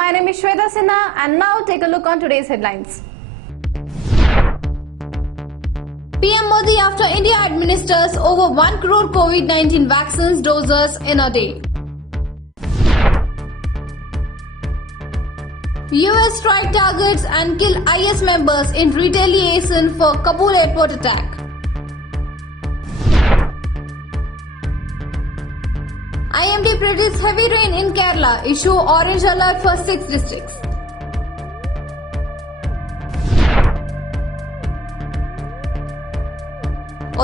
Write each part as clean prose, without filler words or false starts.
My name is Shweta Sinha, and now take a look on today's headlines. PM Modi after India administers over 1 crore COVID-19 vaccines doses in a day. US strike targets and kill IS members in retaliation for Kabul airport attack. IMD predicts heavy rain in Kerala, issue orange alert for 6 districts.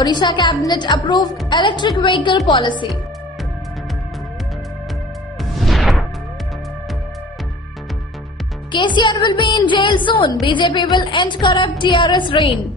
Odisha cabinet approved electric vehicle policy. KCR will be in jail soon. BJP will end corrupt TRS reign.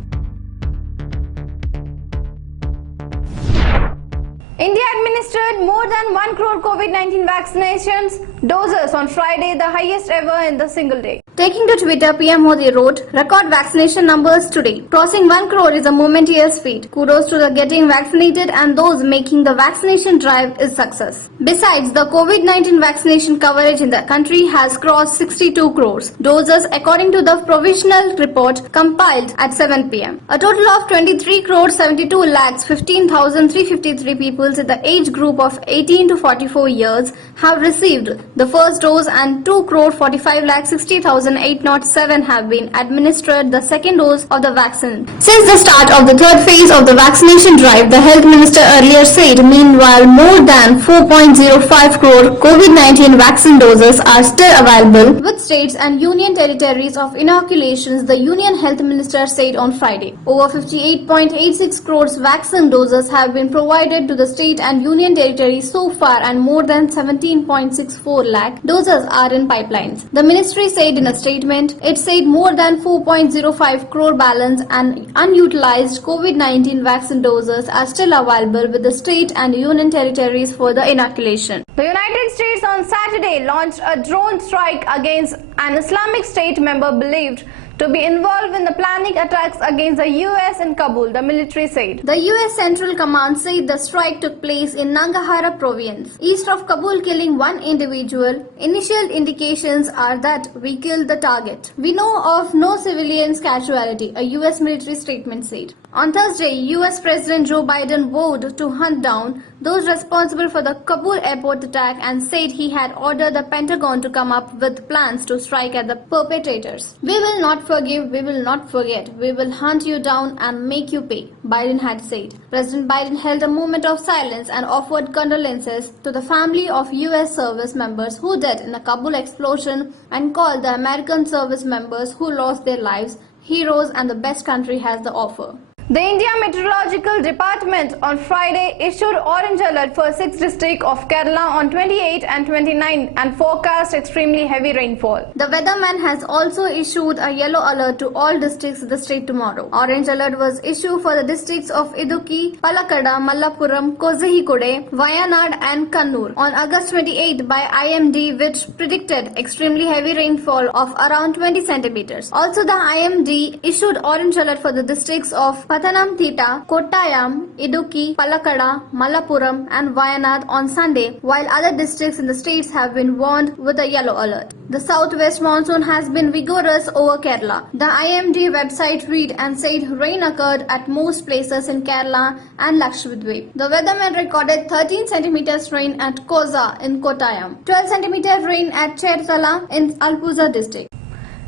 India administered more than 1 crore COVID-19 vaccinations doses on Friday, the highest ever in the single day. Taking to Twitter, PM Modi wrote, record vaccination numbers today. Crossing 1 crore is a momentous feat. Kudos to the getting vaccinated and those making the vaccination drive is success. Besides, the COVID-19 vaccination coverage in the country has crossed 62 crores doses according to the provisional report compiled at 7 pm. A total of 23 crores 72 lakhs 15,353 people in the age group of 18 to 44 years have received the first dose and 2 crore 45 lakhs 60,807 have been administered the second dose of the vaccine. Since the start of the third phase of the vaccination drive, the health minister earlier said, meanwhile, more than 4.05 crore COVID-19 vaccine doses are still available with states and union territories of inoculations, the union health minister said on Friday. Over 58.86 crores vaccine doses have been provided to the state and union territories so far and more than 17.64 lakh doses are in pipelines. The ministry said in a statement, it said more than 4.05 crore balance and unutilized COVID-19 vaccine doses are still available with the state and union territories for the inoculation. The United States on Saturday launched a drone strike against an Islamic State member believed to be involved in the planning attacks against the US in Kabul, the military said. The US Central Command said the strike took place in Nangarhar province, east of Kabul, killing one individual. Initial indications are that we killed the target. We know of no civilians casualty, a US military statement said. On Thursday, US President Joe Biden vowed to hunt down those responsible for the Kabul airport attack and said he had ordered the Pentagon to come up with plans to strike at the perpetrators. We will not forgive, we will not forget, we will hunt you down and make you pay, Biden had said. President Biden held a moment of silence and offered condolences to the family of US service members who died in the Kabul explosion and called the American service members who lost their lives heroes and the best country has the offer. The India Meteorological Department on Friday issued orange alert for 6 districts of Kerala on 28 and 29 and forecast extremely heavy rainfall. The weatherman has also issued a yellow alert to all districts of the state tomorrow. Orange alert was issued for the districts of Idukki, Palakkad, Malappuram, Kozhikode, Wayanad and Kannur on August 28 by IMD, which predicted extremely heavy rainfall of around 20 centimeters. Also, the IMD issued orange alert for the districts of Pathanamthitta, Kottayam, Idukki, Palakkad, Malappuram and Wayanad on Sunday, while other districts in the states have been warned with a yellow alert. The southwest monsoon has been vigorous over Kerala. The IMD website read and said rain occurred at most places in Kerala and Lakshadweep. The weatherman recorded 13 centimeters rain at Koza in Kottayam, 12 centimeters rain at Chertala in Alapuzha district.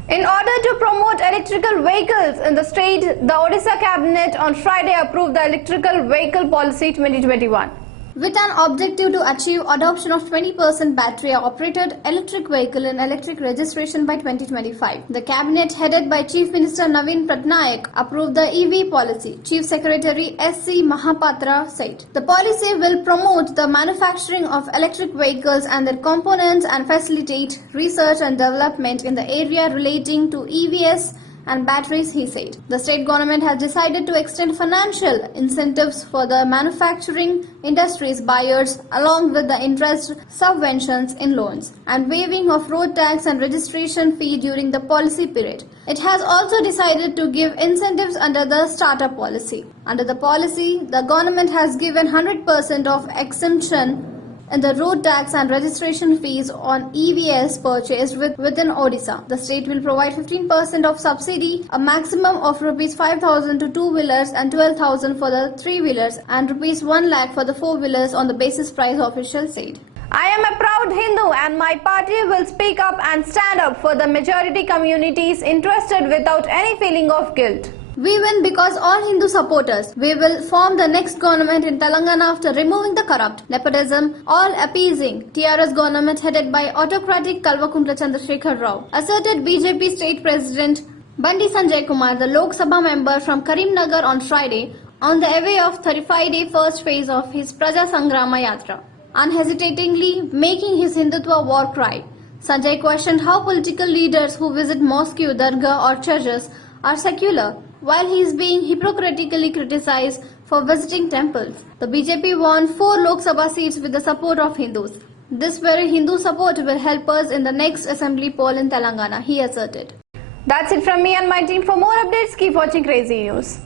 In order to promote electrical vehicles in the state, the Odisha cabinet on Friday approved the Electrical Vehicle Policy 2021. With an objective to achieve adoption of 20% battery-operated electric vehicle and electric registration by 2025, the cabinet headed by Chief Minister Naveen Patnaik approved the EV policy, Chief Secretary S.C. Mahapatra said. The policy will promote the manufacturing of electric vehicles and their components and facilitate research and development in the area relating to EVs and batteries, he said. The state government has decided to extend financial incentives for the manufacturing industry's buyers along with the interest subventions in loans and waiving of road tax and registration fee during the policy period. It has also decided to give incentives under the startup policy. Under the policy, the government has given 100% of exemption in the road tax and registration fees on EVs purchased within Odisha. The state will provide 15% of subsidy, a maximum of rupees 5,000 to two-wheelers and 12,000 for the three-wheelers and rupees 1 lakh for the four-wheelers on the basis price, official said. I am a proud Hindu and my party will speak up and stand up for the majority communities interested without any feeling of guilt. We win because all Hindu supporters. We will form the next government in Telangana after removing the corrupt, nepotism, all appeasing TRS government headed by autocratic Kalvakuntla Chandrasekhar Rao, asserted BJP state president Bandi Sanjay Kumar, the Lok Sabha member from Karimnagar on Friday, on the way of 35-day first phase of his Praja Sangrama Yatra, unhesitatingly making his Hindutva war cry. Sanjay questioned how political leaders who visit mosque, dargah or churches are secular, while he is being hypocritically criticized for visiting temples. The BJP won 4 Lok Sabha seats with the support of Hindus. This very Hindu support will help us in the next assembly poll in Telangana, he asserted. That's it from me and my team. For more updates, keep watching Crazy News.